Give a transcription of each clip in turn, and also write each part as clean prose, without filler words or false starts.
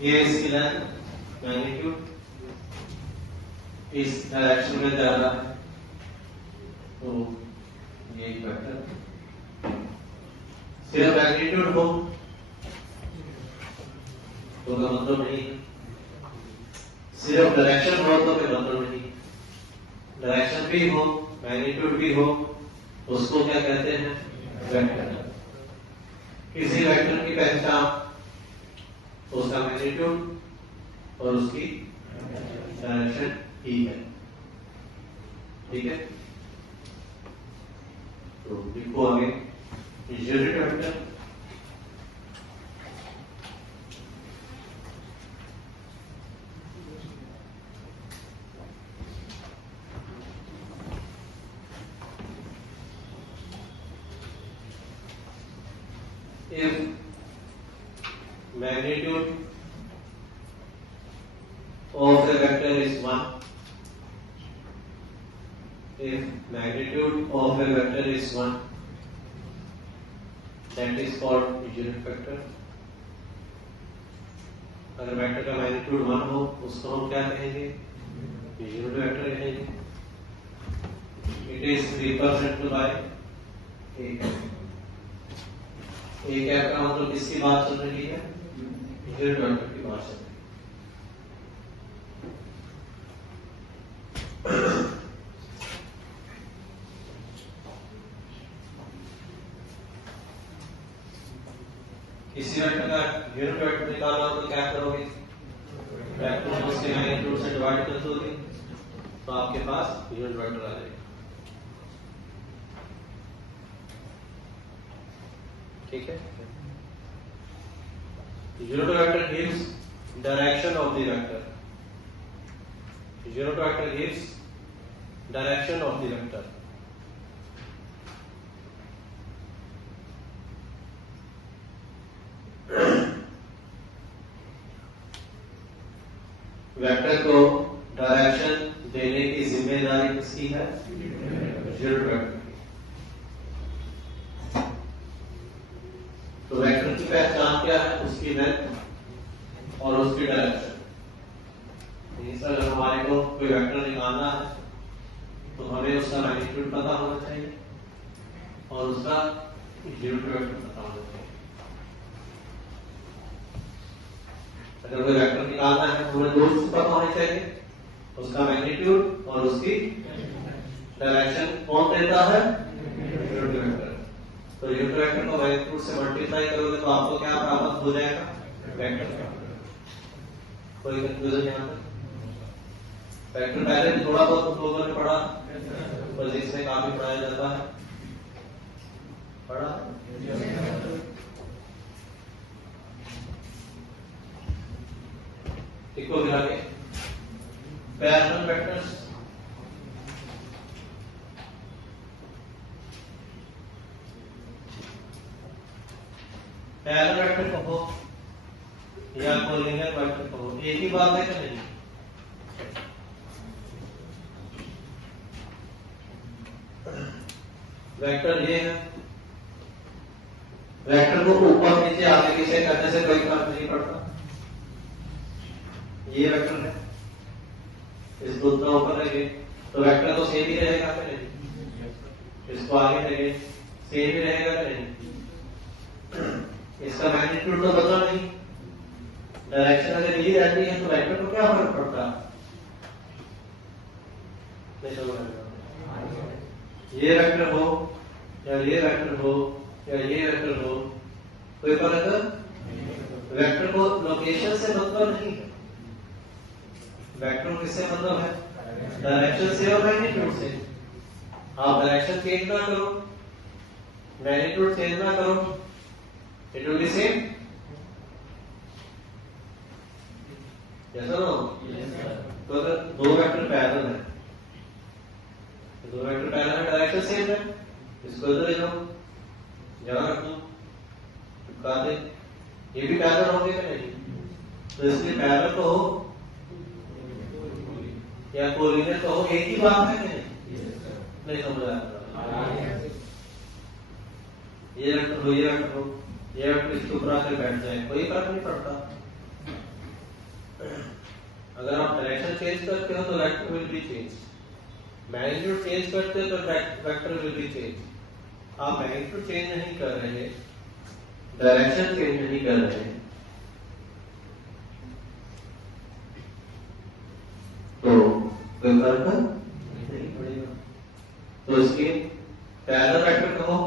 ये इसकी length magnitude इस डायरेक्शन में जा रहा है, तो ये एक वेक्टर सिर्फ मैग्नीट्यूड हो तो का मतलब नहीं, सिर्फ डायरेक्शन हो तो का मतलब नहीं, डायरेक्शन भी हो मैग्नीट्यूड भी हो उसको क्या कहते हैं, वेक्टर। किसी वेक्टर की पहचान उसका मैग्नीट्यूड और उसकी डायरेक्शन ही है, ठीक है। तो लिखो आगे unit vector if magnitude of the vector is 1, if magnitude of a vector is 1, that is called unit vector। अगर वेक्टर का मैग्नीट्यूड 1 हो उसको हम क्या कहेंगे, यूनिट वेक्टर कहेंगे। It is represented by A. A cap का मतलब किसकी बात चल रही है, यूनिट वेक्टर की बात चल रही है। किसी वेक्टर का यूनिट वेक्टर निकालना हो तो क्या करोगे, वेक्टर को उसके मैग्नीट्यूड से डिवाइड कर दोगे तो आपके पास यूनिट वेक्टर आ जाएगा, ठीक है। Unit vector gives direction of the vector, unit vector gives direction of the vector. Vector को डायरेक्शन देने की जिम्मेदारी किसकी है, यूनिट वेक्टर की। तो वेक्टर की पहचान क्या है, उसकी लेंथ और उसकी डायरेक्शन। अगर हमारे को कोई वेक्टर निकालना है तो हमें उसका मैग्नीट्यूड पता होना चाहिए और उसका यूनिट वेक्टर पता होना चाहिए। अगर कोई वेक्टर निकालना है तो हमें दो चीज पता होनी चाहिए, उसका मैग्नीट्यूड और उसकी डायरेक्शन। कौन देता है, यूनिट वेक्टर। तो यूनिट वेक्टर को मैग्नीट्यूड से मल्टीप्लाई करोगे तो आपको क्या प्राप्त हो जाएगा, वेक्टर। कोई कंफ्यूजन यहाँ पर? वेक्टर पहले भी थोड़ा बहुत लोगों ने पढ़ा, फिजिक्स में काफी पढ़ाया जाता है, पढ़ा। देखो फिर आगे पैरेलल वेक्टर्स। पैरेलल वेक्टर कहो या कोलिनियर वेक्टर कहो, एक ही बात है कि नहीं। वेक्टर ये है, वेक्टर को ऊपर नीचे आगे पीछे करने से कोई फर्क नहीं पड़ता। ये वेक्टर है, इसको उतना ऊपर लगे तो वेक्टर तो सेम ही रहेगा कि नहीं, इसको आगे लगे सेम ही रहेगा कि नहीं। इसका मैग्नीट्यूड तो बदला नहीं, डायरेक्शन अगर यही रहती है तो वेक्टर को क्या फर्क पड़ता, नहीं समझ रहे। ये वेक्टर हो या ये वेक्टर हो या ये वेक्टर हो, कोई फर्क वेक्टर को लोकेशन से मतलब नहीं है। वेक्टर किससे मतलब है, डायरेक्शन से और मैग्नीट्यूड से। आप डायरेक्शन चेंज ना करो, मैग्नीट्यूड चेंज ना करो, इट विल बी सेम। जैसा ना तो अगर दो वेक्टर पैरेलल है, दो वेक्टर पैरेलल है, डायरेक्शन सेम है, इसको इधर ले जाओ, जगह रख दो, चिपका दे, ये भी पैरेलल होंगे कि नहीं। तो इसलिए पैरेलल तो हो या कोलिनियर तो हो, एक ही बात है कि नहीं समझ आया। ये वेक्टर हो, ये वेक्टर हो, ये वेक्टर इसके ऊपर आकर बैठ जाए, कोई फर्क नहीं पड़ता। अगर आप डायरेक्शन चेंज करते हो तो vector will B change, magnitude change करते हो तो वेक्टर विल बी चेंज। आप मैग्नीट्यूड चेंज नहीं कर रहे, डायरेक्शन चेंज नहीं कर रहे, तो कोई फर्क नहीं पड़ेगा। तो इसके पैरेलल वेक्टर कहो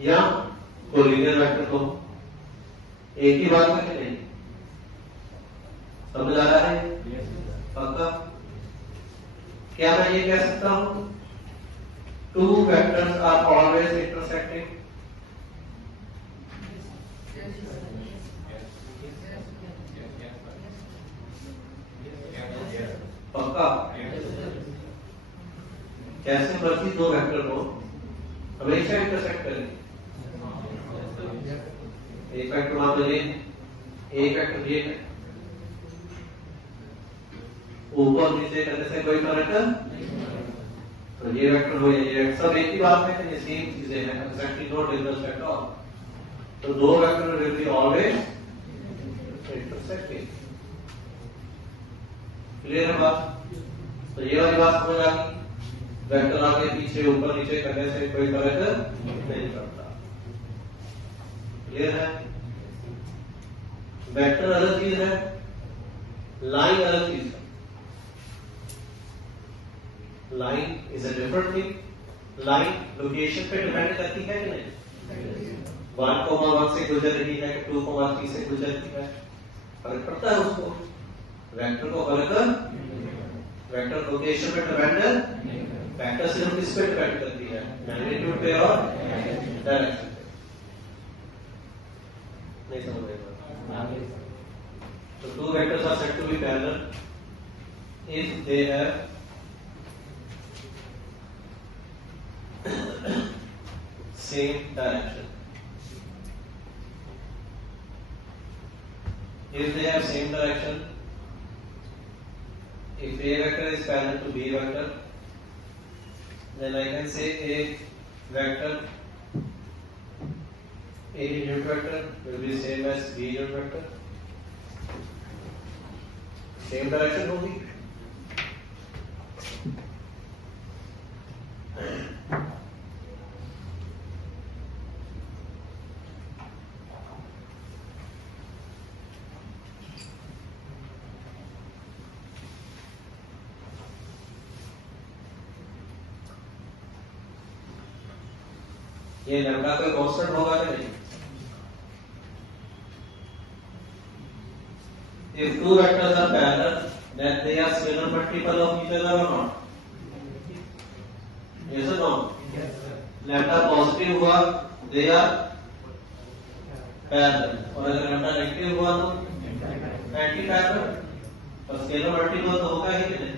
या कोलिनियर वेक्टर कहो, एक ही बात है कि नहीं? समझ आ रहा है? पक्का? क्या मैं ये कह सकता हूं two vectors are always intersecting? पक्का? कैसे मर्जी दो वेक्टर हो हमेशा इंटरसेक्ट करेंगे। एक वेक्टर मान लीजिए, एक वेक्टर ये है, ऊपर नीचे करने से कोई फर्क नहीं, तो ये वेक्टर हो या ये वेक्टर सब एक ही बात है कि सेम चीजें हैं, exactly no difference at all. तो दो vector will be always intersecting. Clear है बात? तो ये वाली बात समझ आ गई, वेक्टर आगे पीछे ऊपर नीचे करने से कोई फर्क नहीं पड़ता। क्लियर है? वेक्टर अलग चीज है, लाइन अलग चीज है। Line is a different thing. Line location पे डिपेंड करती है कि नहीं? 1,1 से गुजर रही है कि 2,3 से गुजरती है, फर्क पड़ता है उसको। वेक्टर को फर्क, वेक्टर लोकेशन पे डिपेंड, वेक्टर सिर्फ किस पे डिपेंड करती है? मैग्नीट्यूड पे और डायरेक्शन पे। नहीं समझ रहे? तो two vectors are said to be parallel if they have same direction. If they have same direction, if A vector is parallel to B vector, then I can say A vector, A unit vector will be same as B unit vector. Same direction होगी। ये lambda कोई constant होगा कि नहीं? If two vectors are parallel, then they are scalar multiple of each other or not? Yes or no? Yes, sir. Lambda positive हुआ, they are parallel, और अगर lambda negative हुआ तो anti parallel, और scalar multiple तो होगा ही नहीं।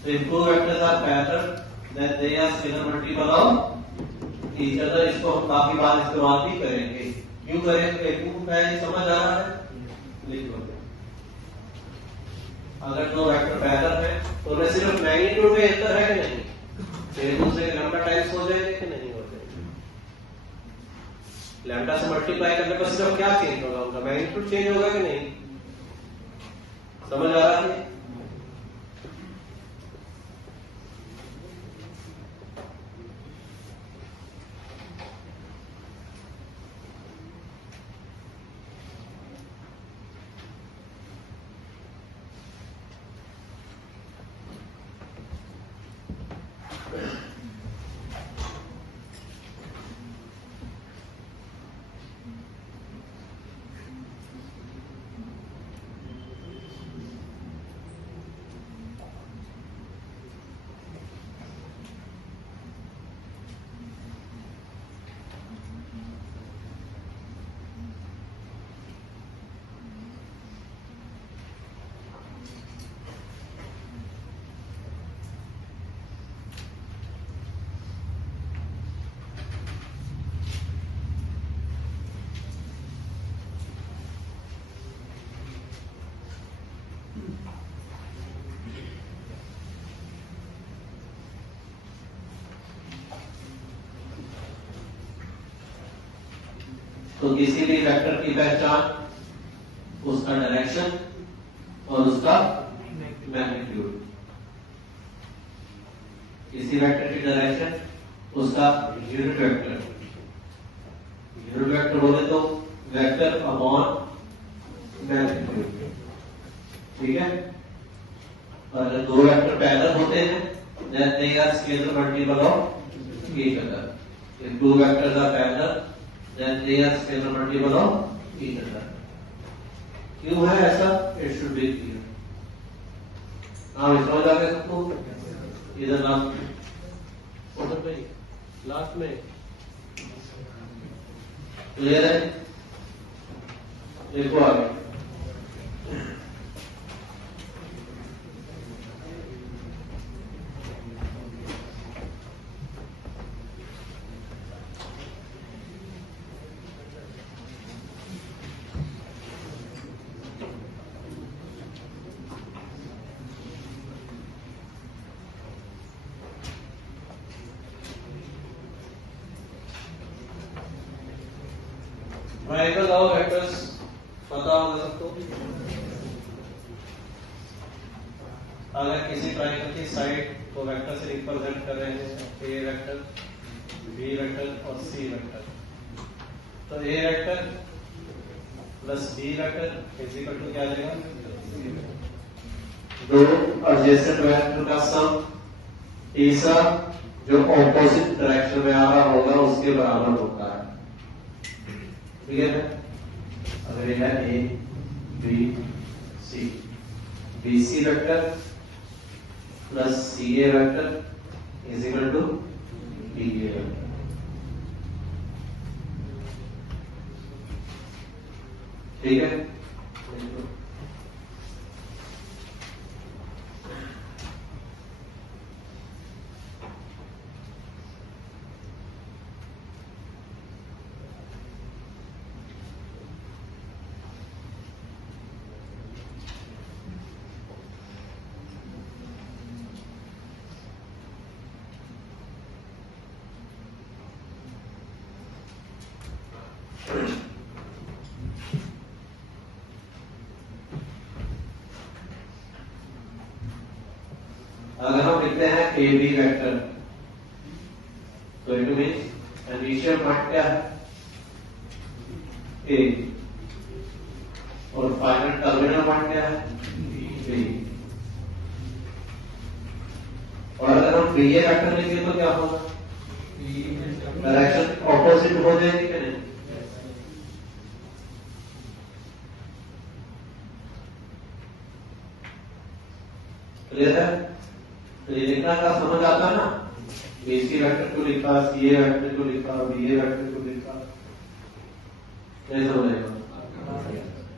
So if two vectors are parallel, then they are scalar multiple of each other। इसको हम काफी बार इस्तेमाल भी करेंगे। क्यों करेंगे? क्यों है समझ आ रहा है? लिख लो। अगर दो वेक्टर पैरेलल है तो उनमें सिर्फ मैग्नीट्यूड में अंतर है कि नहीं? एक दूसरे के लैम्डा टाइम्स हो जाएंगे कि नहीं हो जाएंगे? लैम्डा से मल्टीप्लाई करने पर सिर्फ क्या चेंज होगा? उनका मैग्नीट्यूड चेंज होगा कि नहीं? समझ आ रहा है? तो किसी भी वेक्टर की पहचान उसका डायरेक्शन और उसका मैग्नीट्यूड। किसी वेक्टर की डायरेक्शन उसका यूनिट वेक्टर। यूनिट वेक्टर बोले तो वेक्टर अपॉन मैग्नीट्यूड, ठीक है। और अगर दो वेक्टर पैरेलल होते हैं then they are scalar multiple of each other. If two vectors are parallel then they are scalar multiple of each other. क्यों है ऐसा? It should be clear. now समझ आ गया सबको? इधर लास्ट में क्लियर है? देखो आगे ट्रायंगल ऑफ वेक्टर्स पता होगा सबको। अगर किसी ट्रायंगल की साइड को वेक्टर से रिप्रेजेंट कर रहे हैं, ए वेक्टर, बी वेक्टर और सी वेक्टर, तो A vector plus B vector is equal to क्या आ जाएगा? दो एडजेसेंट वेक्टर का सम, तीसरा जो ऑपोजिट डायरेक्शन में आ रहा होगा उसके बराबर होता है। क्लियर है? अगर ये है A B C, B C vector plus C A vector is equal to B A vector. ठीक है? अगर हम लिखते हैं ए बी वेक्टर तो इट मीन्स इनिशियल पॉइंट क्या है? ए, और फाइनल टर्मिनल पॉइंट क्या है? बी। और अगर हम बी ए वेक्टर लिखेंगे तो क्या होगा? डायरेक्शन ऑपोजिट हो जाएगी कि नहीं? क्लियर है? तो ये लिखना का समझ आता है ना? बीसी वेक्टर को लिखा, सी ए वेक्टर को लिखा, बी ए वेक्टर को लिखा, नहीं समझेगा?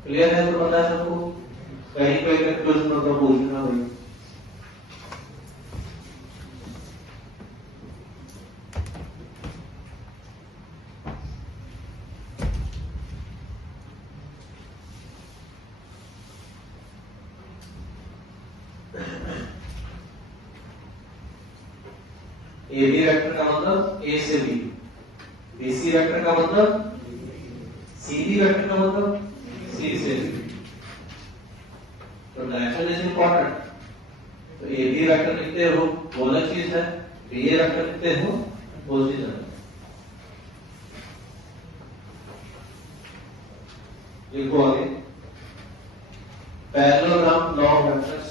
क्लियर है? तो पता है सबको? कहीं कोई कंफ्यूजन हो तो पूछना भाई। ए बी वेक्टर का मतलब ए से बी, बीसी वेक्टर का मतलब सी बी वेक्टर का मतलब सी से बी। तो डायरेक्शन इज इंपॉर्टेंट। तो ए बी वेक्टर लिखते हो वो अलग चीज है, बी ए वेक्टर लिखते हो वो चीज है। लिखो आगे parallelogram law of vectors.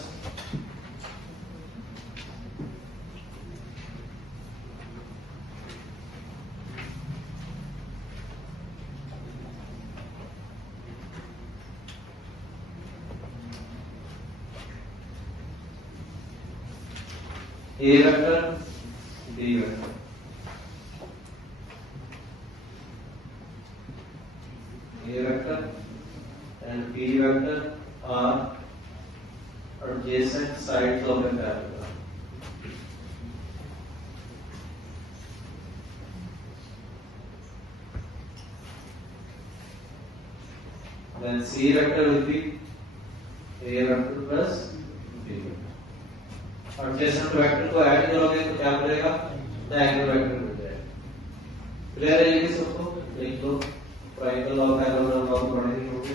A vector, B vector, A vector and B vector are adjacent sides of a parallelogram. Then C vector will be A vector plus B vector. Adjacent vector को add करोगे तो क्या मिलेगा? Diagonal vector मिल जाएगा। Clear है ये सबको? देख लो ट्रायंगल और पैरेललोग्राम बहुत बड़े ही होंगे।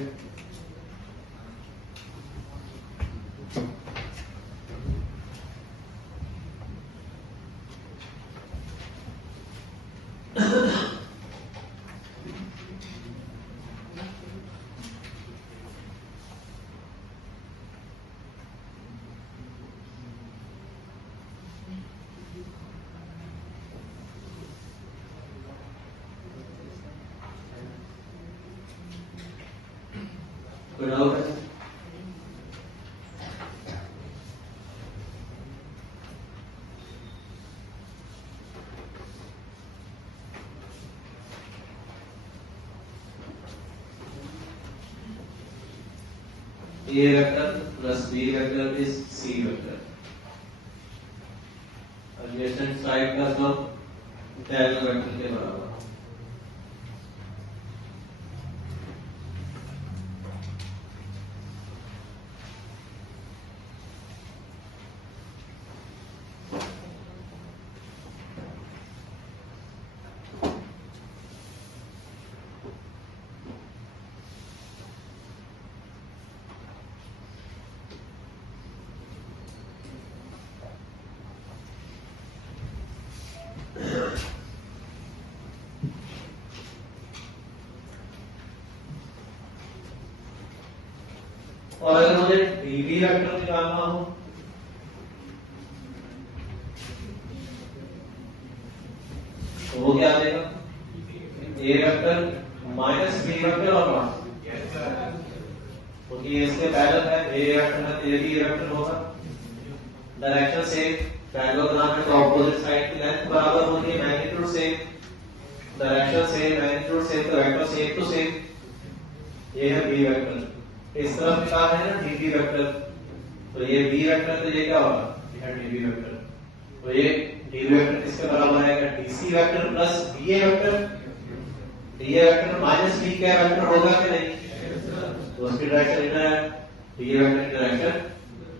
कोई डाउट है? A vector plus B vector is C vector. Adjacent side का सब diagonal vector के बराबर. और अगर मुझे डीबी वेक्टर निकालना हो तो वो क्या देगा? ए वेक्टर माइनस बी वेक्टर और नॉट, क्योंकि इसके पैरेलल है ए वेक्टर है तो ये भी वेक्टर होगा. डायरेक्शन सेम, पैरेललोग्राम है तो ऑपोजिट साइड की लेंथ बराबर होगी, magnitude same, direction same, magnitude same, तो वेक्टर सेम टू सेम. ये है बी वेक्टर. इस तरफ निकाल है ना डीबी वेक्टर, तो ये बी वेक्टर तो ये क्या होगा? ये डीबी वेक्टर. तो ये डीबी वेक्टर किसके बराबर आएगा? DC vector plus DA vector. DA vector minus B का वेक्टर होगा कि नहीं? तो उसकी डायरेक्शन इधर है, डीए वेक्टर की डायरेक्शन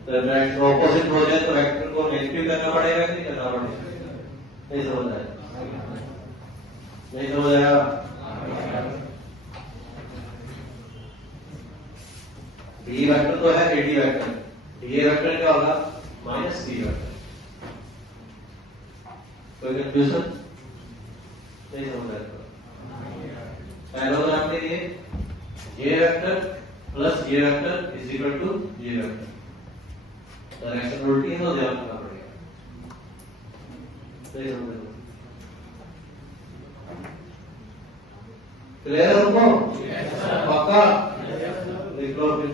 तो डायरेक्शन ऑपोजिट हो जाए तो वेक्टर को नेगेटिव करना पड़ेगा कि नहीं करना पड़ेगा? नहीं समझ आया? नहीं समझ आया? डी वेक्टर तो है एडी वेक्टर, डी वेक्टर क्या होगा? Minus D vector. कोई कंफ्यूजन नहीं समझ रहा? पैरेललोग्राम के लिए J vector plus J vector is equal to J vector. Direction उल्टी है तो ध्यान रखना पड़ेगा. नहीं समझ रहे? क्लियर है उनको? पक्का? लिख लो फिर.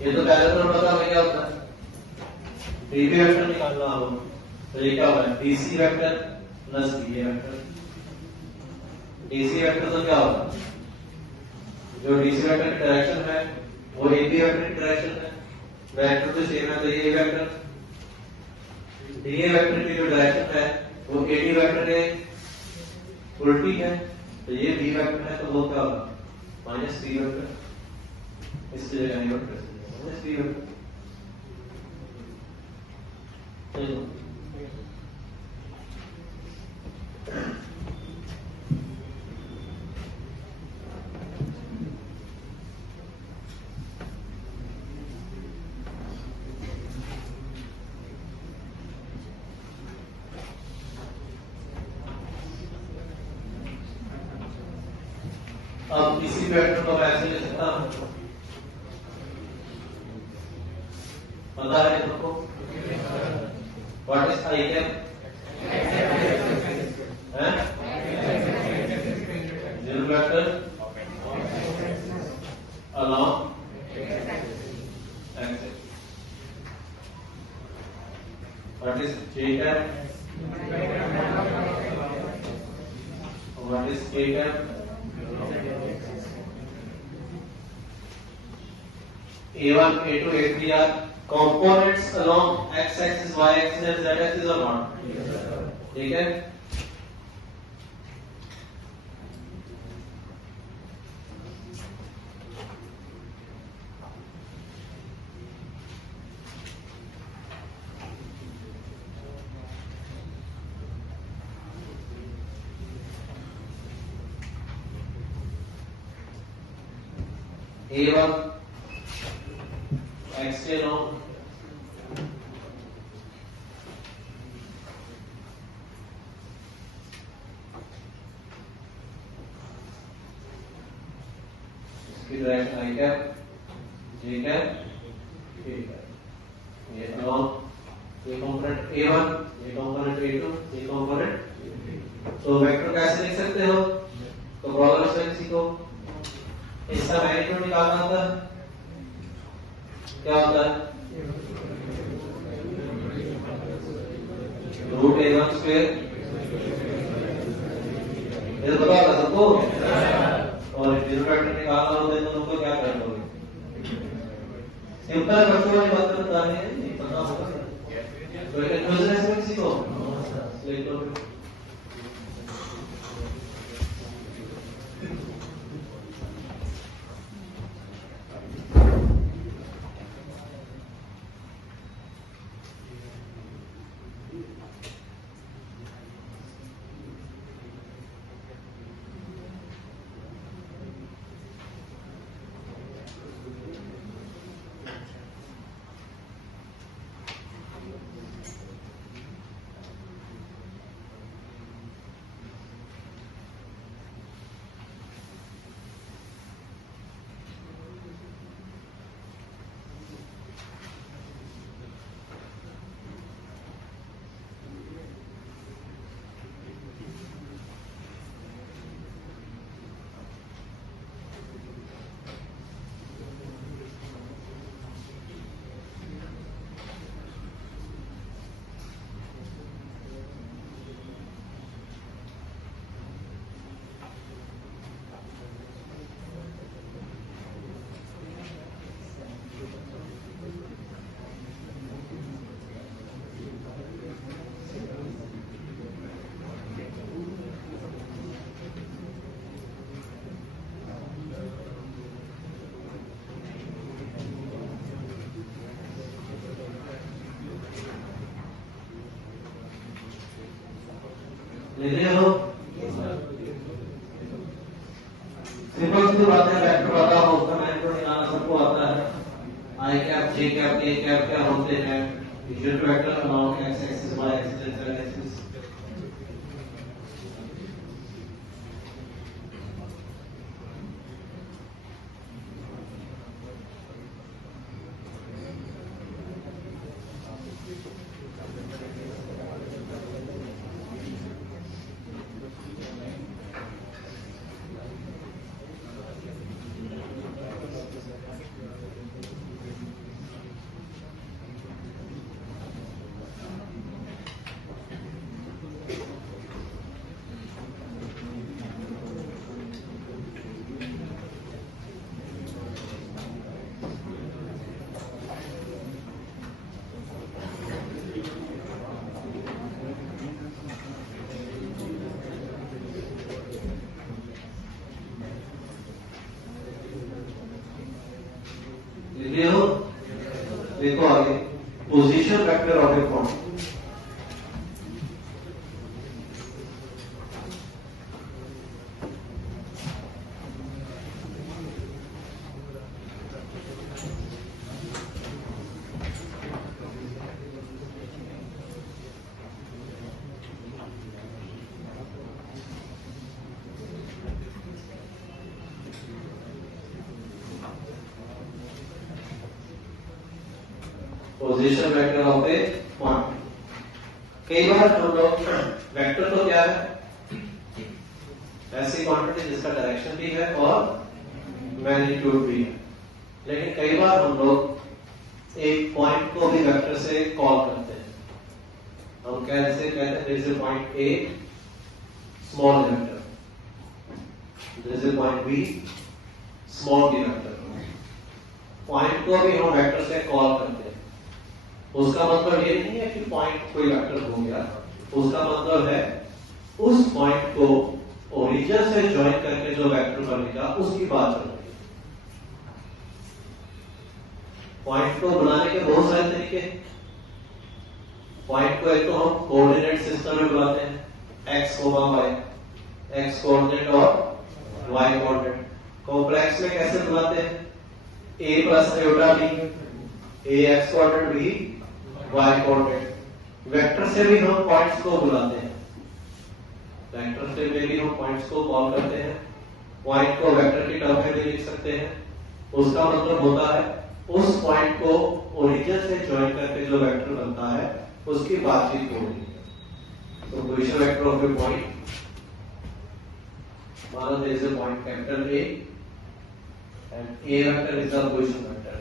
ये तो पैरेलल बता में क्या होता है? डीबी वेक्टर निकालना हो तो ये क्या होगा? DC vector plus DA vector. DC vector तो क्या होगा? जो डीसी वेक्टर की डायरेक्शन है वो एबी वेक्टर की डायरेक्शन है, वेक्टर तो सेम है तो ये वेक्टर. डीए वेक्टर की जो डायरेक्शन है वो एडी वेक्टर के उल्टी है तो ये बी वेक्टर है तो वो क्या होगा? Minus B vector. इसलिए माइनस बी वेक्टर. अब इसी वेक्टर को ऐसे लिख सकता हूं. पता है तुमको? What is I cap? Zero vector along axis. What is j cap? What is k cap? A1, A2, A3 are components along x-axis, y-axis and z-axis or not? ठीक है? A1 x के along इसकी direction I cap, J cap, K cap. ये along ये component A1, ये component A2, ये component तो vector कैसे लिख सकते हो? तो प्रॉब्लम से किसी को इसका मैग्नीट्यूड निकालना होता है, क्या होता है? रूट a1 स्क्वायर, ये पता होगा सबको। और जीरो फैक्टर निकालना होता है तो तुमको क्या करना होगा? सिंपल बच्चों वाली बात बता रहे हैं, नहीं पता होगा तो एक क्वेश्चन है किसी को लिख लो। लिख लो। सिंपल सी बात है, वेक्टर पता हो उसका मैग्नीट्यूड निकालना सबको आता है। I cap, J cap, K cap क्या होते हैं? Unit vector along X axis, Y axis and Z axis. देखो आगे, position vector of a point. Position vector of a point. कई बार हम लोग वेक्टर तो क्या है? ऐसी क्वांटिटी जिसका डायरेक्शन भी है और मैग्नीट्यूड भी है। लेकिन कई बार हम लोग एक पॉइंट को भी वेक्टर से कॉल करते हैं। हम कैसे कहते हैं? जैसे पॉइंट ए स्मॉल वेक्टर, जैसे point B small D vector. Point को भी हम वेक्टर से कॉल करते हैं। उसका मतलब ये नहीं है कि पॉइंट कोई वेक्टर हो गया, उसका मतलब है उस पॉइंट को ओरिजिन से ज्वाइन करके जो वेक्टर बनेगा उसकी बात चल रही है। पॉइंट को बनाने के बहुत सारे तरीके। पॉइंट को एक तो हम कोऑर्डिनेट सिस्टम में बुलाते हैं, X comma Y, X coordinate और वाई कोऑर्डिनेट। कॉम्प्लेक्स में कैसे बुलाते हैं? A plus iota B, A X coordinate B Y coordinate. Vector से भी हम पॉइंट्स को बुलाते हैं, वेक्टर से भी हम पॉइंट्स को कॉल करते हैं। पॉइंट को वेक्टर की टर्म में भी लिख सकते हैं। उसका मतलब होता है उस पॉइंट को ओरिजिन से ज्वाइन करके जो वेक्टर बनता है उसकी बातचीत हो रही है। तो position vector of a point. Now there is a point capital A, and A vector is the position vector.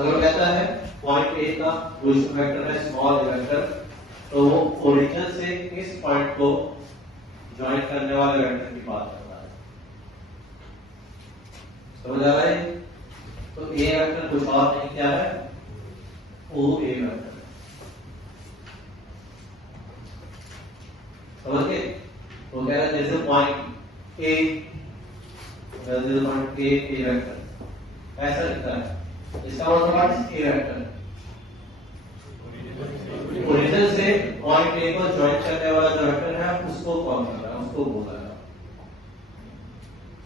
अगर कहता है पॉइंट ए का पोजीशन वेक्टर है स्मॉल ए वेक्टर, तो वो ओरिजिन से इस पॉइंट को ज्वाइन करने वाले वेक्टर की बात करता है। समझ आ रहा है? तो ए वेक्टर कुछ और नहीं क्या है, ओ ए वेक्टर। समझ गए? वो कह रहा है जैसे पॉइंट ए, जैसे पॉइंट ए वेक्टर ऐसा लिखता है, इसका मतलब ए वेक्टर ओरिजिन से पॉइंट ए को ज्वाइन करने वाला जो वेक्टर है उसको कौन कर रहा है, उसको बोला है।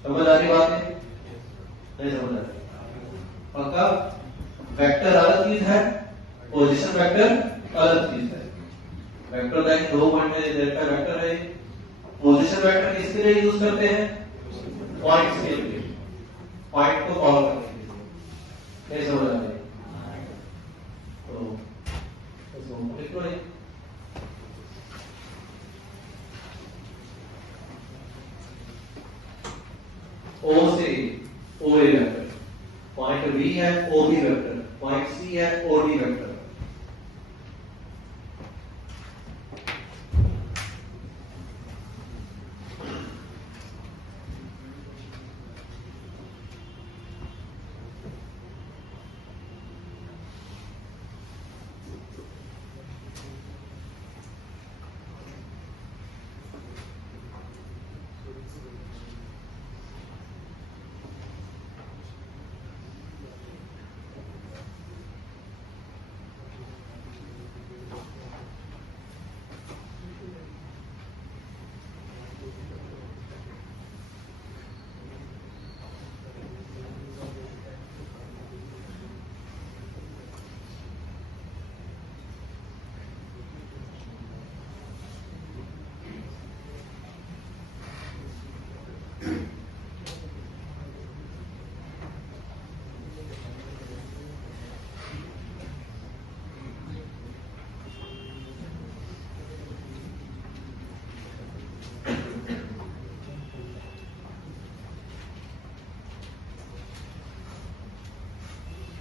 समझ आ रही बात है? नहीं समझ आ रही? पक्का? वेक्टर अलग चीज है, पोजीशन वेक्टर अलग चीज है। वेक्टर लाइन दो पॉइंट में देता वेक्टर है। पोजीशन वेक्टर किसके लिए यूज करते हैं? पॉइंट्स के लिए, पॉइंट को कॉल करने के लिए। नहीं समझ आ रही? तो लिखो है ओ से O A vector, point B है O B vector, point C है ओ डी वेक्टर।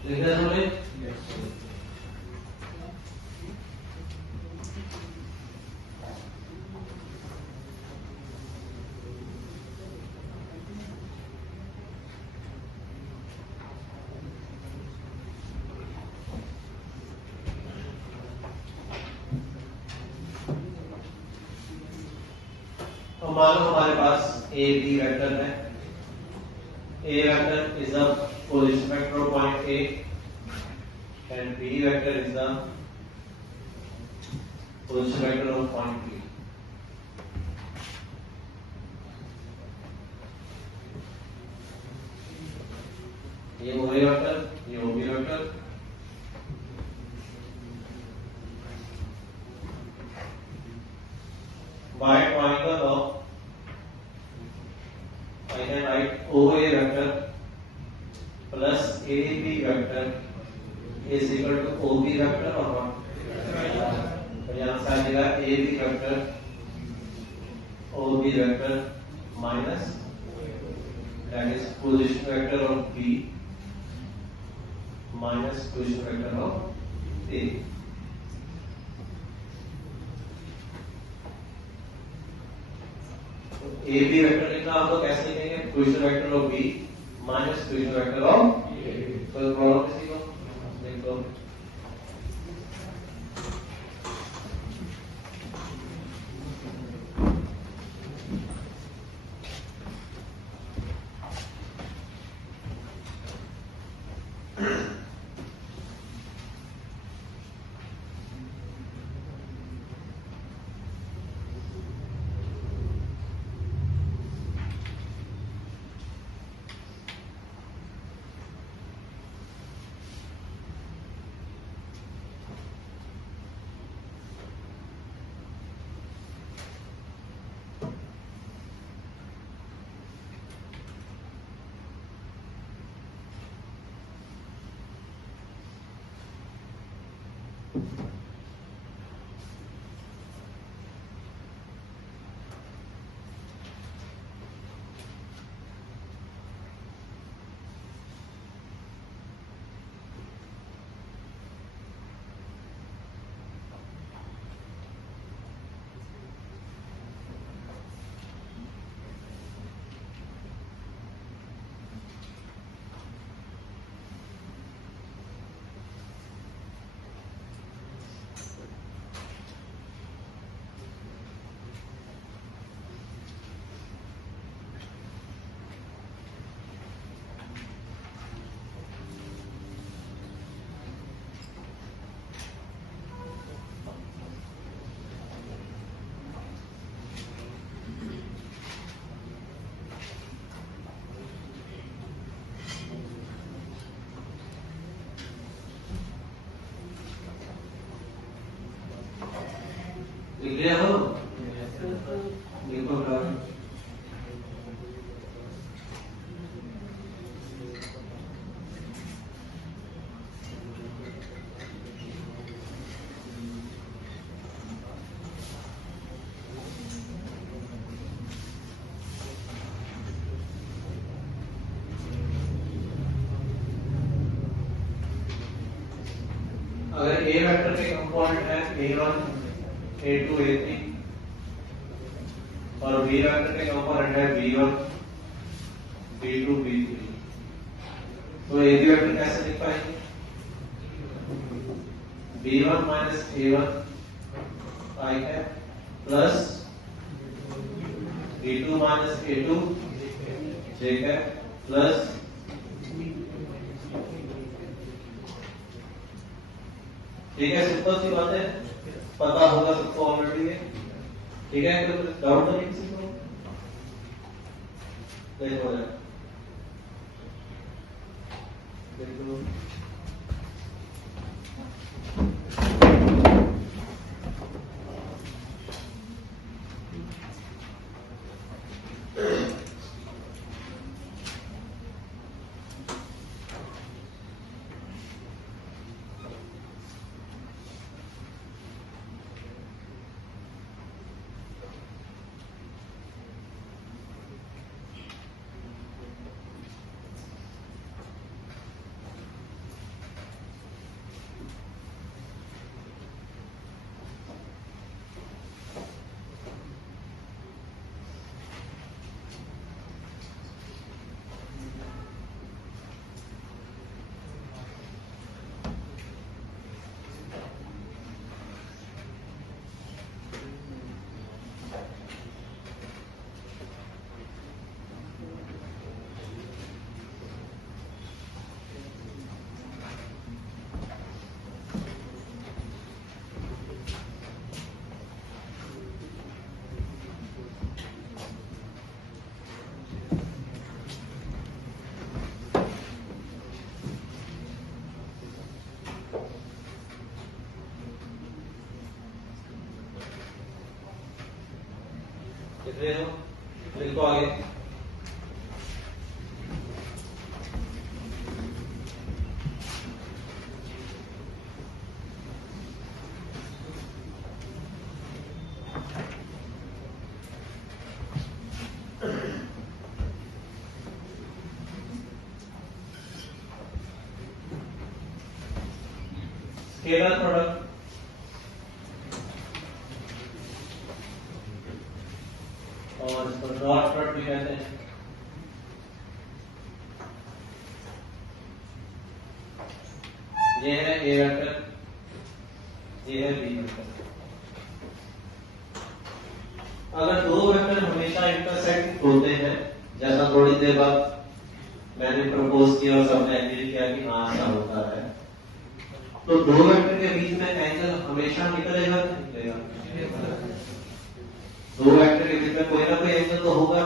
लिखना है हमने? तो मान लो हमारे पास ए बी वेक्टर है। A vector is the position vector of point A and B vector is the position vector of point B. ये O A vector, ये O B vector। By applying the law, I can write OA vector plus AB vector is equal to OB vector or not? तो यहाँ से आ जाएगा AB vector OB vector minus that is position vector of B minus position vector of A. A B vector लिखना हम लोग कैसे लिखेंगे? Position vector of B minus position vector of A. तो प्रॉब्लम किसी को देख लो। क्लियर हो? देखो अगर ए वेक्टर के कंपोनेंट है a1 a2 a3 और बी वेक्टर के कंपोनेंट है b1 b2 b3, तो ए बी वेक्टर कैसे लिख पाएंगे? b1 माइनस a1 आई है plus b2 minus a2 j है प्लस ठीक है। सिंपल सी बात है, पता होगा सबको ऑलरेडी है। ठीक है, तो डाउट नहीं किसी को? देखो देखो कितने हो? लिखो आगे। स्केलर प्रोडक्ट और इसको डॉट प्रोडक्ट भी कहते हैं। ये है ए वेक्टर, ये है बी वेक्टर। अगर दो वेक्टर हमेशा इंटरसेक्ट होते हैं, जैसा थोड़ी देर बाद मैंने प्रपोज किया और सबने एग्री किया कि हाँ ऐसा होता है, तो दो वेक्टर के बीच में एंगल हमेशा निकलेगा नहीं निकलेगा? दो वेक्टर के बीच में कोई ना कोई एंगल तो होगा।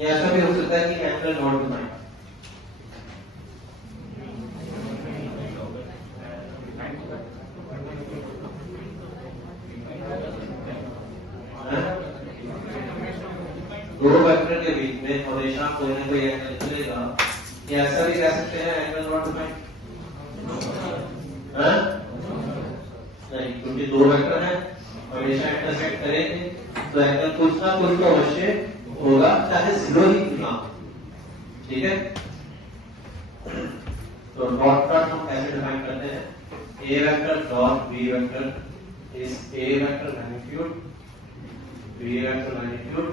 या ऐसा भी हो सकता है कि एंगल नॉट डिफाइंड। दो वेक्टर के बीच में हमेशा कोई ना कोई एंगल निकलेगा। या ऐसा भी कह सकते हैं एंगल नॉट डिफाइंड? नहीं, क्योंकि दो वेक्टर है हमेशा इंटरसेक्ट करेंगे तो एंगल कुछ ना कुछ तो अवश्य होगा, चाहे जीरो ही क्यों ना हो। ठीक है, तो डॉट प्रोडक्ट हम कैसे डिफाइन करते हैं? A vector dot B vector is A vector magnitude B vector magnitude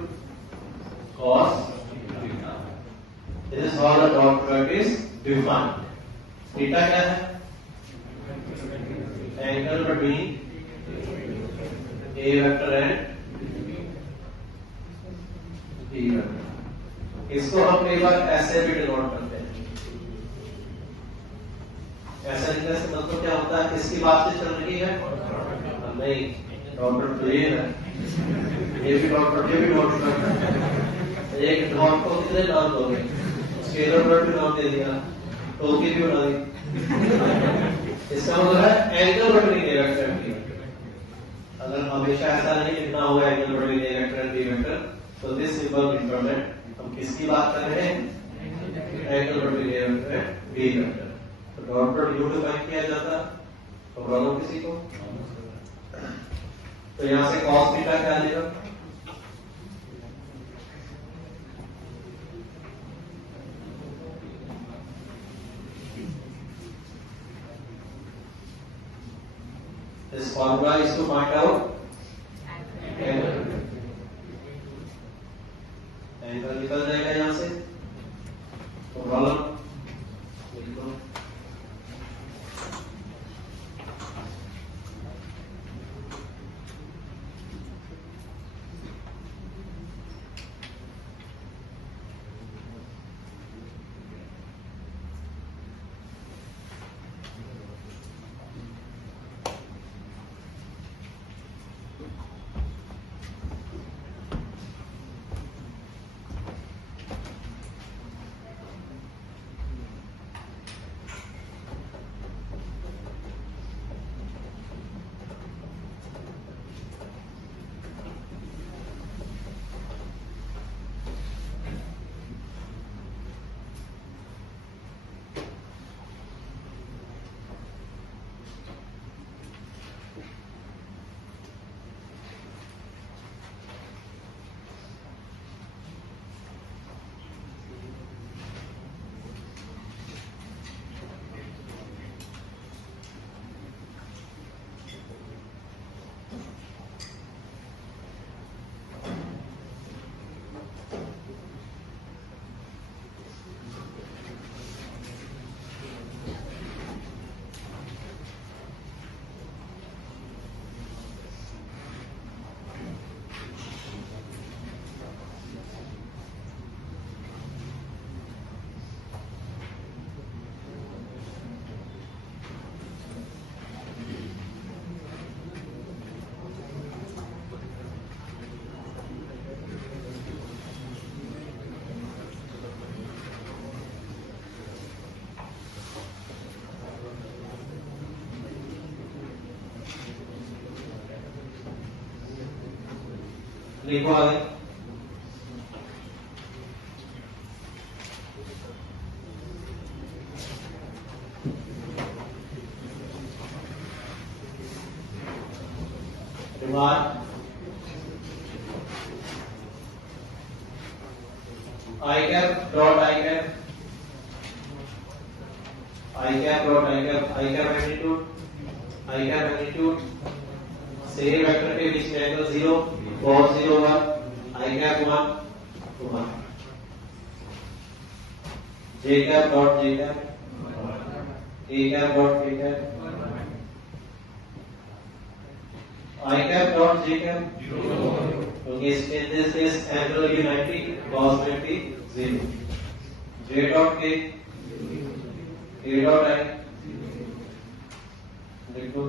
cos theta. This is how the dot product is defined. Theta क्या है? Angle between A vector and B vector. इसको हम एक बार ऐसे भी denote करते हैं। ऐसा लिखने से मतलब क्या होता है? इसकी बात चल रही है नहीं, डॉट तो ये है, ये भी डॉट, ये भी डॉट। एक डॉट को कितने नाम दोगे? स्केलर प्रोडक्ट भी नाम दे दिया, टोकी भी बना दी। इसका मतलब है angle between A vector and B vector. अगर हमेशा ऐसा नहीं लिखना होगा angle between A vector and B vector, तो दिस सिंबल इंपॉर्टेंट। हम किसकी बात कर रहे हैं? Angle between A vector and B vector. तो डॉट डॉट यू डिफाइन किया जाता, तो प्रॉब्लम किसी को। तो यहां से cos थीटा क्या आ जाएगा? This formula is to find out angle। Angle निकल जाएगा यहां से, तो प्रॉब्लम लिखो। लिखो आगे। I cap dot I cap, I cap dot I cap, I cap magnitude, I cap magnitude से वेक्टर के बीच में angle 0 cos 0 1, I cap 1 to 1, j cap dot j cap, k cap dot k cap, I cap dot j cap, क्योंकि in this case angle will be 90 cos 90 0, j dot k, k dot i, देखो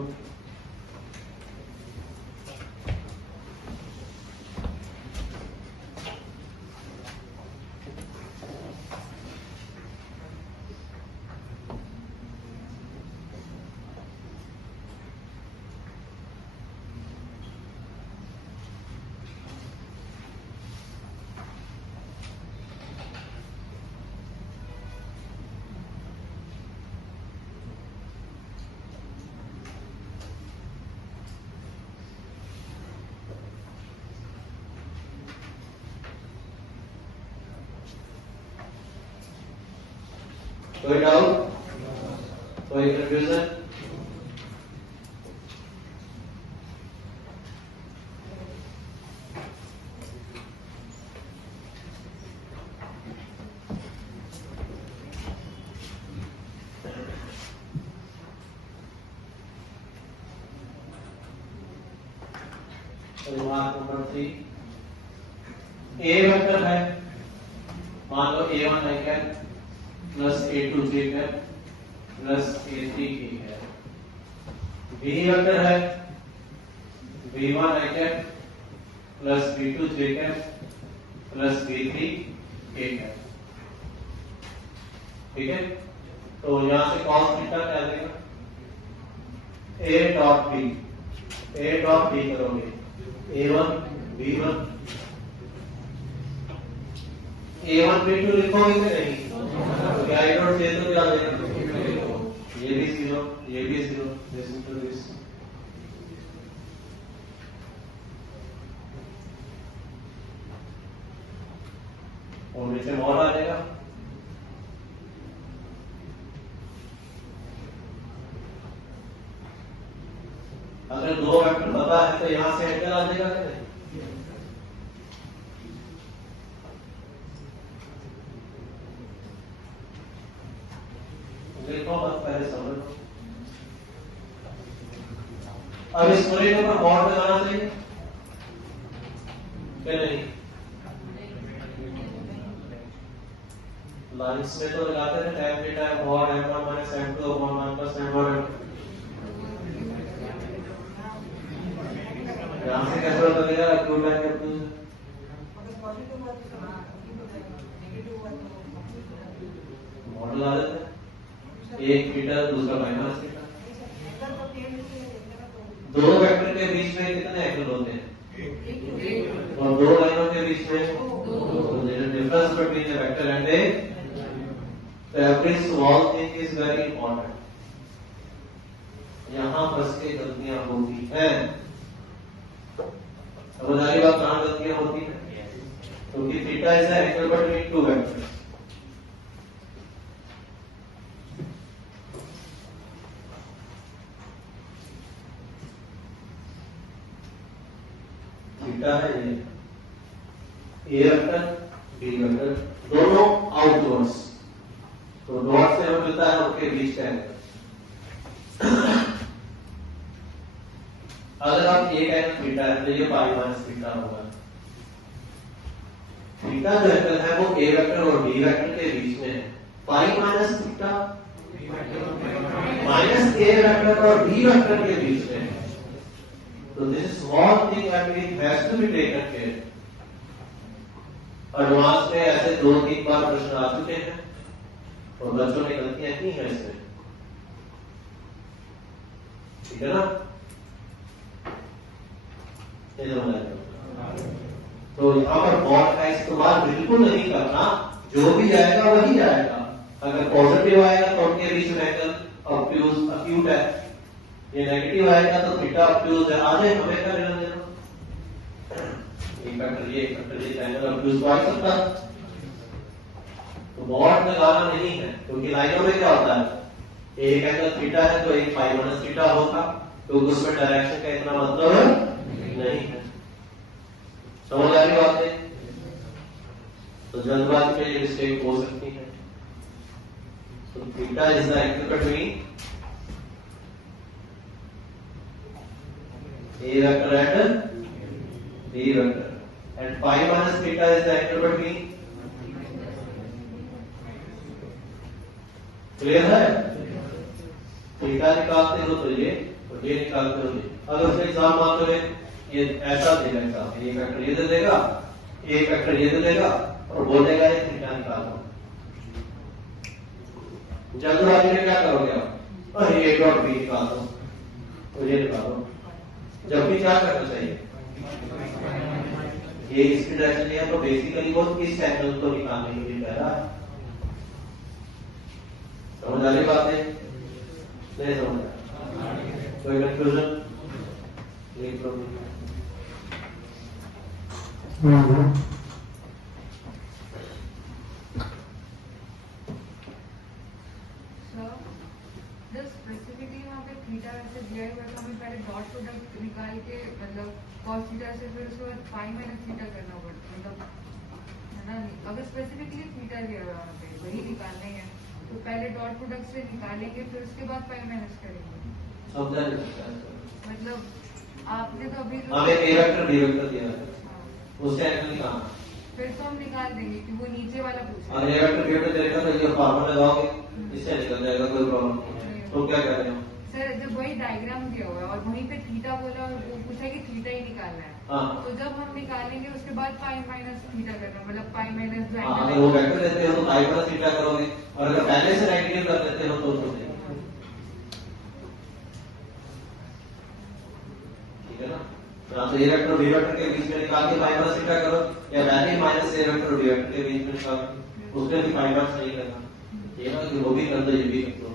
कोई doubt, कोई confusion? बात number 3, ए vector है, मान लो a1 I cap plus a2 j cap plus a3 k cap. b vector है b1 I cap plus b2 j cap plus b3 k cap. ठीक है, तो यहां से cos थीटा क्या देगा? a dot b A dot B करोगे, A1 B1 A1 B2 लिखोगे कि नहीं? तो क्या A डॉट C तो क्या आ जाएगा? ये भी 0, ये भी 0, दिस इनटू दिस। और नीचे मॉड आ जाएगा। अगर दो वेक्टर पता है तो यहां से एंटर आ जाएगा कि नहीं? देखो बस पहले समझ लो। अब इस पूरे के ऊपर मॉड लगाना चाहिए क्या नहीं? लाइन्स में तो लगाते हैं टाइम डेटा है mod m1 minus m2 upon 1 plus m1 यहां से कैसे पता चलेगा एक्यूट है कि मॉड लगा देते हैं, एक मीटर दूसरा माइनस मीटर। दो वेक्टर के बीच में कितने एंगल होते हैं? और दो लाइनों के बीच में difference between the vector and A every small thing is very important. यहां बस के गलतियां होती हैं। समझ बात कहां गलतियां होती हैं? क्योंकि theta is the angle between two vectors. Theta है ये ए वेक्टर बी वेक्टर दोनों आउटवर्ड्स, तो डॉट से हमें मिलता है उनके बीच का एंगल। अगर आप एक एंगल थीटा है तो ये पाई माइनस थीटा होगा। थीटा जो एंगल है वो ए वेक्टर और बी वेक्टर के बीच में है। पाई माइनस थीटा माइनस ए वेक्टर और बी वेक्टर के बीच में है। So this is small thing that we has to be taken care. Advance में ऐसे 2-3 बार प्रश्न आ चुके हैं और बच्चों ने गलतियां की हैं इसमें, ठीक है ना? तो यहाँ पर बॉट का इस्तेमाल बिल्कुल नहीं करना, जो भी जाएगा वही जाएगा। अगर पॉजिटिव आएगा तो उनके बीच में एंगल ऑब्ट्यूज अक्यूट है, ये नेगेटिव आएगा तो थीटा ऑब्ट्यूज है। आधे हमें क्या लेना देना? एक फैक्टर ये एंगल ऑब्ट्यूज तो आ सकता है। तो मॉड लगाना नहीं है क्योंकि लाइनों में क्या होता है, एक एंगल थीटा है तो एक पाई माइनस थीटा होगा, तो उसमें डायरेक्शन का इतना मतलब नहीं है। समझ आ रही बात है? तो जल्दबाजी में ये मिस्टेक हो सकती है। तो theta is the angle between A vector and B vector, and phi minus theta is the angle between. Clear है? थीटा निकालते हो तो ये निकालते हो ये। अगर उसका एग्जाम मान लो ये ऐसा देगा, एग्जाम ये वेक्टर ये दे देगा, एक वेक्टर ये दे देगा और बोलेगा ये थीटा निकालो। जल्दबाजी में क्या करोगे आप? अरे ए डॉट बी निकाल दो तो ये निकालो। जब भी क्या करना चाहिए, ये इसकी डायरेक्शन है तो बेसिकली वो इस एंगल को निकालने के लिए कह रहा है। समझ आ रही बात है? नहीं समझ आ? कोई कंफ्यूजन? नहीं प्रॉब्लम। डॉट प्रोडक्ट निकाल के मतलब cos थीटा से फिर उसके बाद पाई माइनस थीटा करना पड़ता मतलब है ना। अगर स्पेसिफिकली थीटा दिया हुआ वहाँ पे वही निकालने हैं तो पहले डॉट प्रोडक्ट से निकालेंगे फिर उसके बाद पाई माइनस करेंगे। समझा नहीं सकता मतलब आपने तो अभी हमें ए वेक्टर बी वेक्टर दिया है, उससे एंगल निकालना, फिर तो हम निकाल देंगे कि वो नीचे वाला पूछा। और ए वेक्टर बी वेक्टर देखा तो ये फॉर्मूला लगाओगे इससे निकल जाएगा, कोई प्रॉब्लम नहीं। तो क्या कर रहे हो सर? जब वही डायग्राम दिया हुआ है और वहीं पे थीटा बोला और वो पूछा कि थीटा ही निकालना है, तो जब हम निकालेंगे उसके बाद पाई माइनस थीटा करना मतलब पाई माइनस जो अगर वो वेक्टर देते हो तो पाई माइनस थीटा करोगे, और अगर पहले से नेगेटिव कर देते हो तो या तो ए वेक्टर और बी वेक्टर के बीच में निकाल के पाई माइनस थीटा करो, या डायरेक्ट माइनस ए वेक्टर और बी वेक्टर के बीच में निकालो, उसमें भी पाई माइनस नहीं करना। ये ना कि वो भी कर दो ये भी कर दो।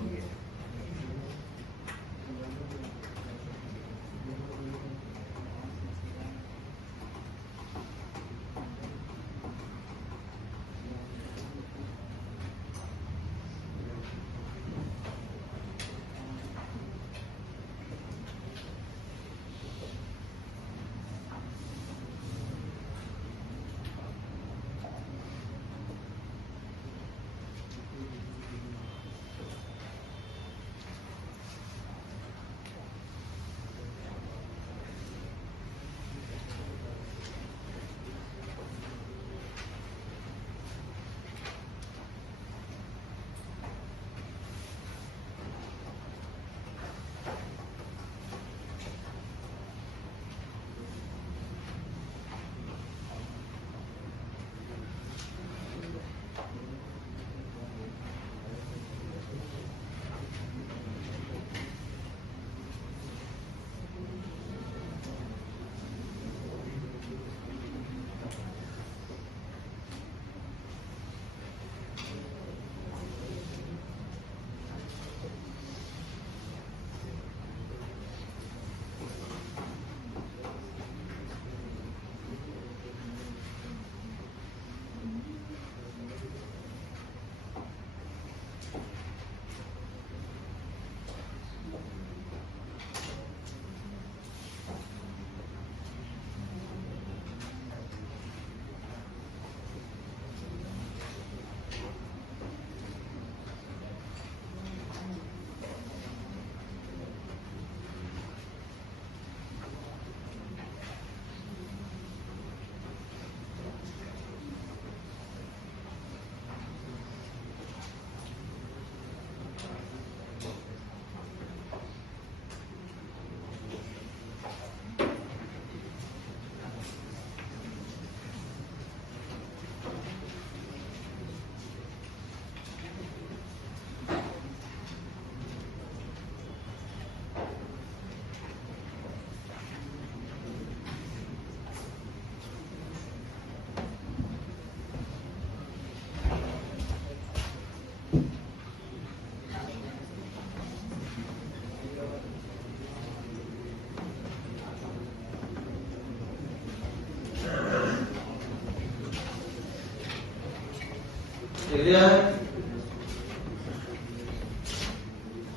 क्लियर है?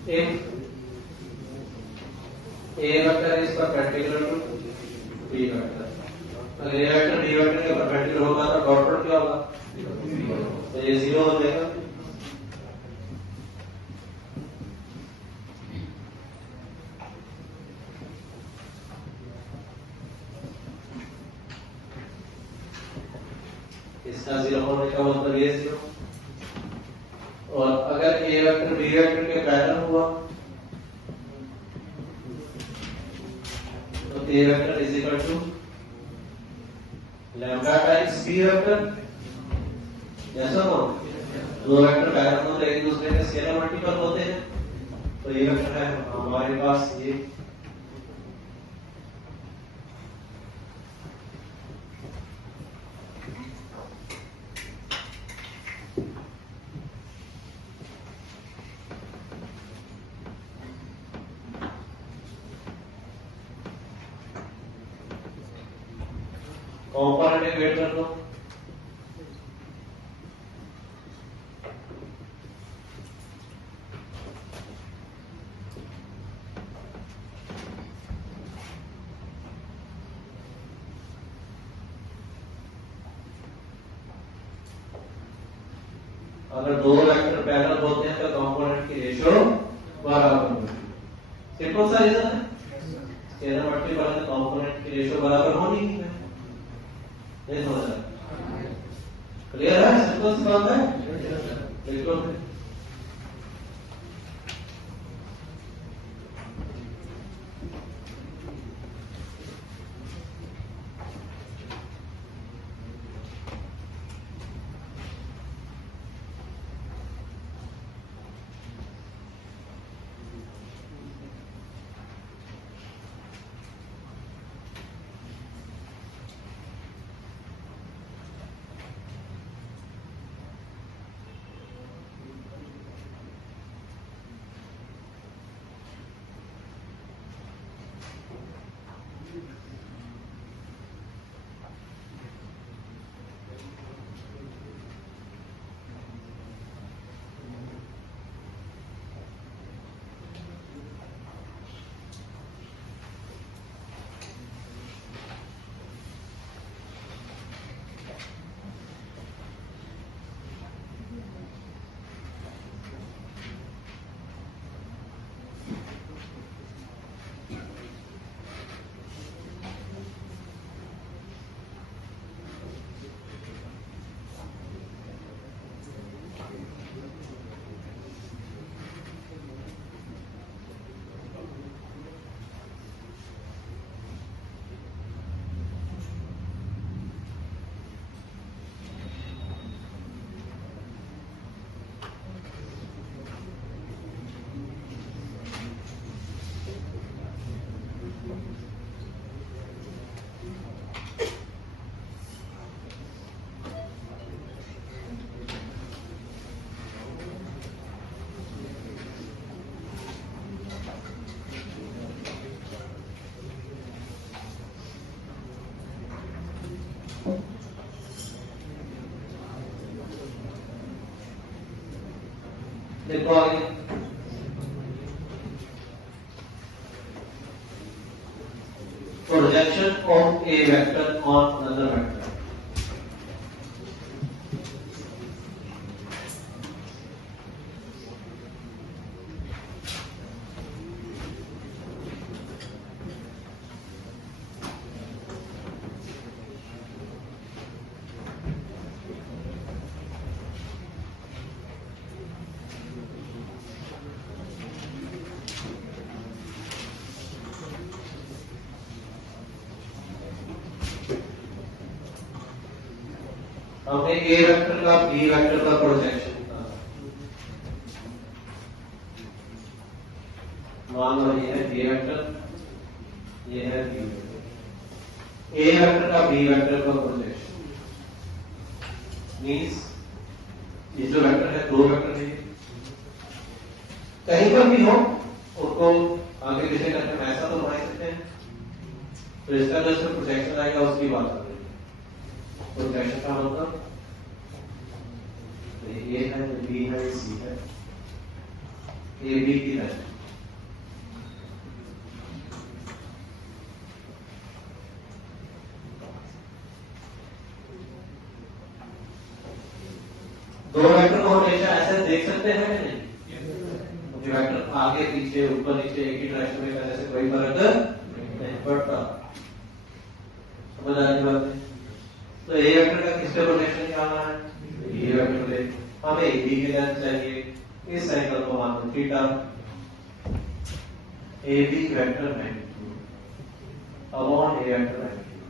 एक A vector is perpendicular to B vector. अगर ए वेक्टर बी वेक्टर के परपेंडिकुलर होगा तो डॉट प्रोडक्ट क्या होगा? तो ये 0 हो जाएगा। इसका 0 होने का मतलब ये 0। और अगर ए वेक्टर बी वेक्टर के पैरेलल हुआ तो A vector is equal to lambda times B vector. जैसा हो दो वेक्टर पैरेलल होते हैं, एक दूसरे के स्केलर मल्टीपल होते हैं, तो ये वेक्टर है हमारे पास ये। कॉम्पोनेंट इक्वेट कर दो। अगर दो वेक्टर पैरेलल होते हैं तो कॉम्पोनेंट की रेशियो बराबर होगी। सिंपल सा रीजन है। स्केलर मल्टीपल है, कॉम्पोनेंट की रेशियो बराबर होनी ही है। नहीं समझ रहा? क्लियर है? सिंपल सी बात है। बिल्कुल। देखो आगे projection of a vector on another vector. हमने ए वेक्टर का बी वेक्टर का प्रोजेक्शन निकाला। मान लो ये है ए वेक्टर, ये है बी वेक्टर। ए वेक्टर का बी वेक्टर का प्रोजेक्शन मीन्स ये जो वेक्टर है दो वेक्टर है, कहीं पर भी हो उसको आगे पीछे करके हम ऐसा तो बना सकते हैं। तो इसका जो प्रोजेक्शन आएगा उसकी बात कर रही है। प्रोजेक्शन का मतलब ये है, बी है, सी है, ए बी की तरह। दो वेक्टर को हमेशा ऐसे देख सकते हैं कि नहीं? मुझे वेक्टर आगे पीछे ऊपर नीचे एक ही डायरेक्शन में करने से कोई फर्क नहीं पड़ता। समझ आ रही बात है? तो ए वेक्टर का किससे प्रोजेक्शन निकालना है? ए वेक्टर ले, हमें ए बी की लेंथ चाहिए। इस साइकिल को मान लो theta, A B vector magnitude upon A vector magnitude.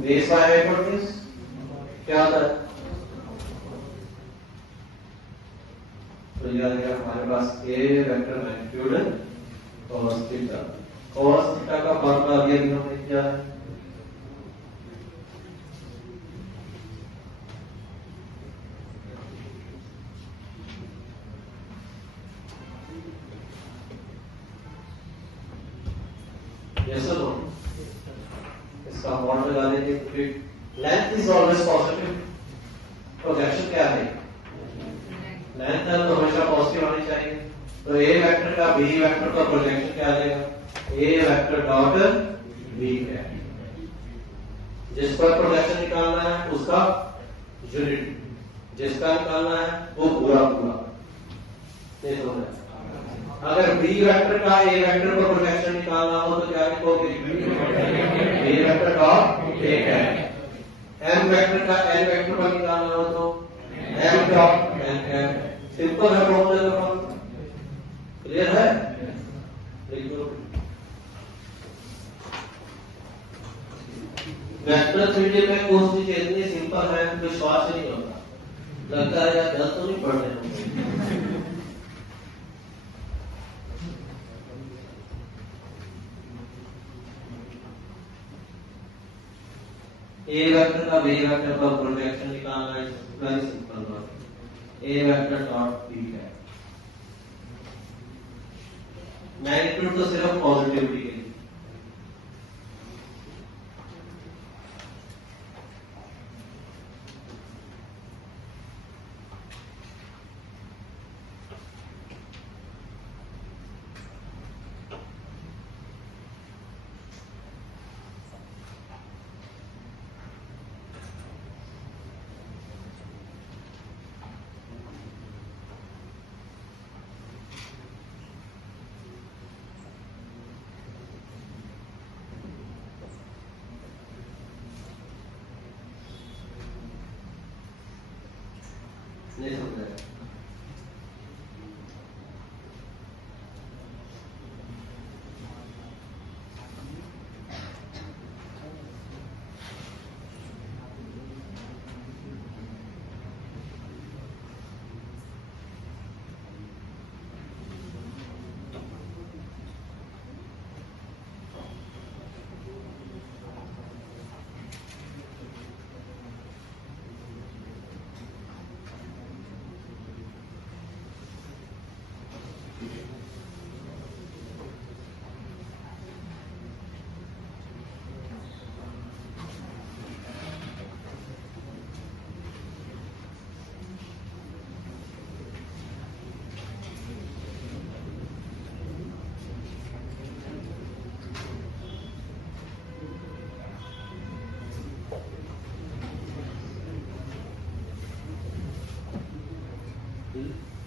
Base by hypotenuse क्या होता है? तो याद रखिए हमारे पास A vector magnitude cos theta. cos theta का फॉर्मूला अभी हमने किया है। यस और नो? इसका मॉड लगा देंगे तो फिर length is always positive. Projection क्या है? लेंथ है तो हमेशा पॉजिटिव होनी चाहिए। तो ए वेक्टर का बी वेक्टर का प्रोजेक्शन क्या आ जाएगा? ए वेक्टर डॉट बी है। जिस पर प्रोजेक्शन निकालना है उसका यूनिट, जिसका निकालना है वो पूरा पूरा। देखो अगर बी वेक्टर का ए वेक्टर पर प्रोजेक्शन निकालना हो तो क्या लिखोगे? बी वेक्टर डॉट ए है। एम वेक्टर का एन वेक्टर पर निकालना हो तो एम डॉट एन है। सिंपल है फॉर्मूला का। क्लियर है? बिल्कुल। वेक्टर थ्योरी में कोर्स भी इतनी सिंपल है कि विश्वास नहीं होता। लगता है यार 10 तो नहीं पढ़ रहे होंगे। ए वेक्टर का बी वेक्टर का प्रोजेक्शन निकालना है, वेरी सिंपल बात। ए वेक्टर डॉट बी है। मैग्नीट्यूड तो सिर्फ पॉजिटिविटी के लिए। नहीं समझा?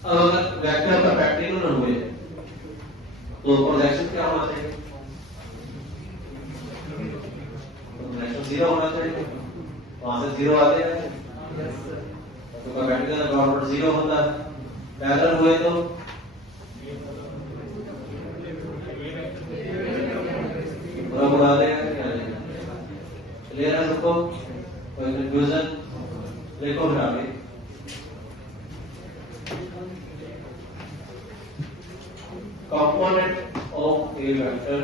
अब अगर वेक्टर का प्रैक्टिकल हुए तो प्रोजेक्शन क्या होना चाहिए? प्रोजेक्शन 0 होना चाहिए, वहां से 0 आते हैं तो प्रैक्टिकल डॉट 0 होता है। पैरेलल हुए तो पूरा बुला देगा। क्लियर है सबको? कोई कंफ्यूजन? लिखो फिर आगे। Component of a vector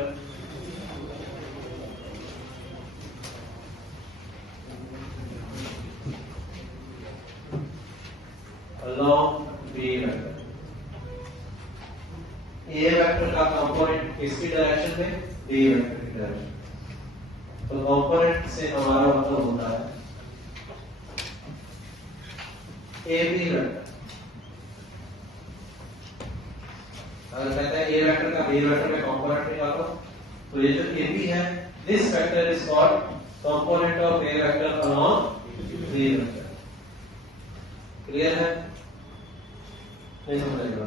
along B vector। A vector का कंपोनेंट किसकी डायरेक्शन में? B वेक्टर की डायरेक्शन। तो कंपोनेंट से हमारा मतलब होता है AB वेक्टर। अगर कहते हैं A वेक्टर का B वेक्टर में कंपोनेंट निकालो तो ये जो AB है, this vector is called component of A vector along B vector. Clear है? नहीं समझेगा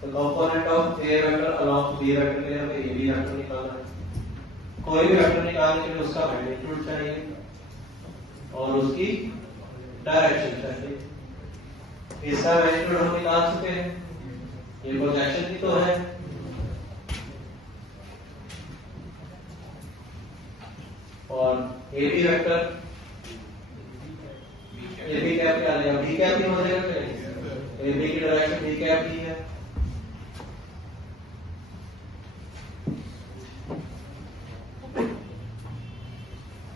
तो component of A vector along B vector के लिए हमें AB वेक्टर निकालना है। कोई भी वेक्टर निकालने के लिए उसका मैग्नीट्यूड चाहिए और उसकी डायरेक्शन चाहिए। इसका मैग्नीट्यूड हम निकाल चुके हैं, ये प्रोजेक्शन की तो है। और AB वेक्टर AB कैप क्या लेगा? B कैप ही हो जाएगा। AB की डायरेक्शन B कैप ही है।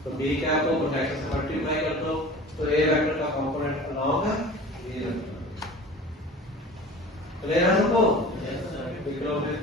तो B कैप को प्रोजेक्शन से मल्टीप्लाई कर दो तो A वेक्टर का कंपोनेंट अलॉन्ग है B वेक्टर। क्लियर है सबको? लिख लो फिर।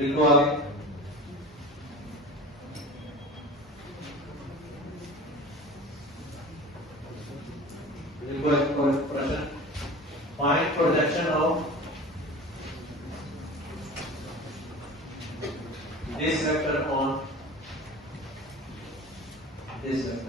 लिखो आगे। लिखो एक प्रश्न, find projection of this vector on this vector.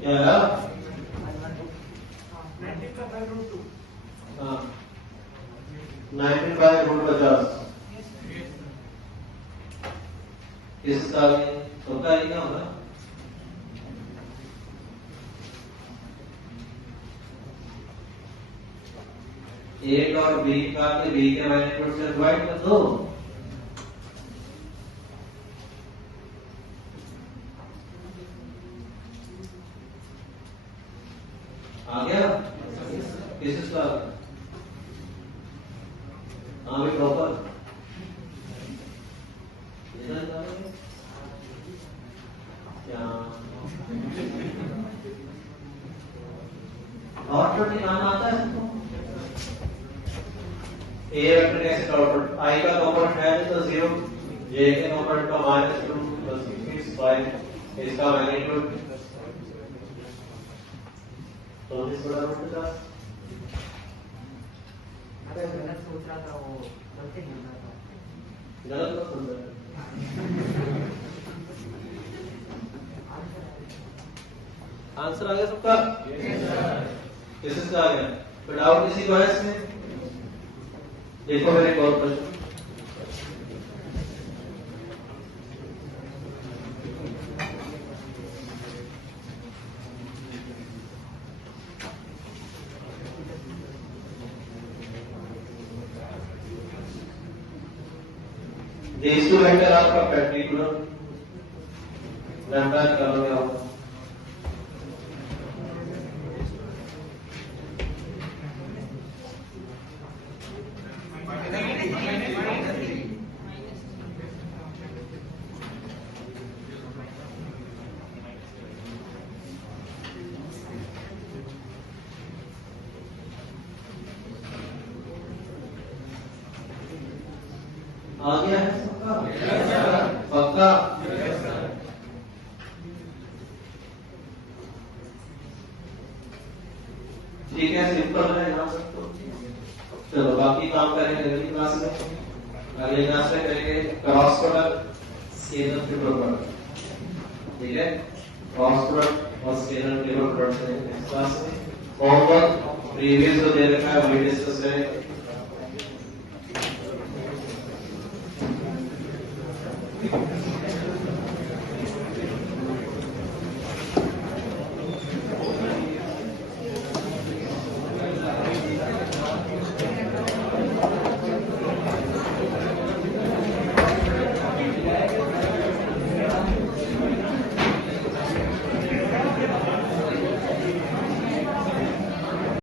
क्या है? 19/√50 किसका होता है? क्या होगा? एक और बी का के बी के मैग्नीट्यूड से डिवाइड कर दो। आ गया? किसका? हाँ भी प्रॉपर क्या डॉट डॉट निकालना आता है तुमको? ए वेक्टर कैसे डॉट डॉट, आई का कंपोनेंट है तो 0, जे के कंपोनेंट का -2 प्लस 5, इसका मैग्नीट्यूड तो इस बड़ा रूट का। अरे मैं सोच रहा था वो गलती नहीं हो रहा था। गलत मत समझो। आंसर आ गया सबका? किसका आ गया? तो डाउट किसी को है इसमें? देखो मेरे एक और प्रश्न, these two vector आपका perpendicular, लैम्डा निकालोगे आप, आ गया है सबका? पक्का? ठीक है, सिंपल है यहाँ तक तो। चलो बाकी काम करेंगे अगली क्लास में। अगली क्लास में करेंगे cross product, scalar triple product. ठीक है, क्रॉस प्रोडक्ट और स्केलर ट्रिपल प्रोडक्ट करेंगे नेक्स्ट क्लास में। होमवर्क प्रीवियस जो दे रखा है वही डिस्कस करेंगे। Thank you.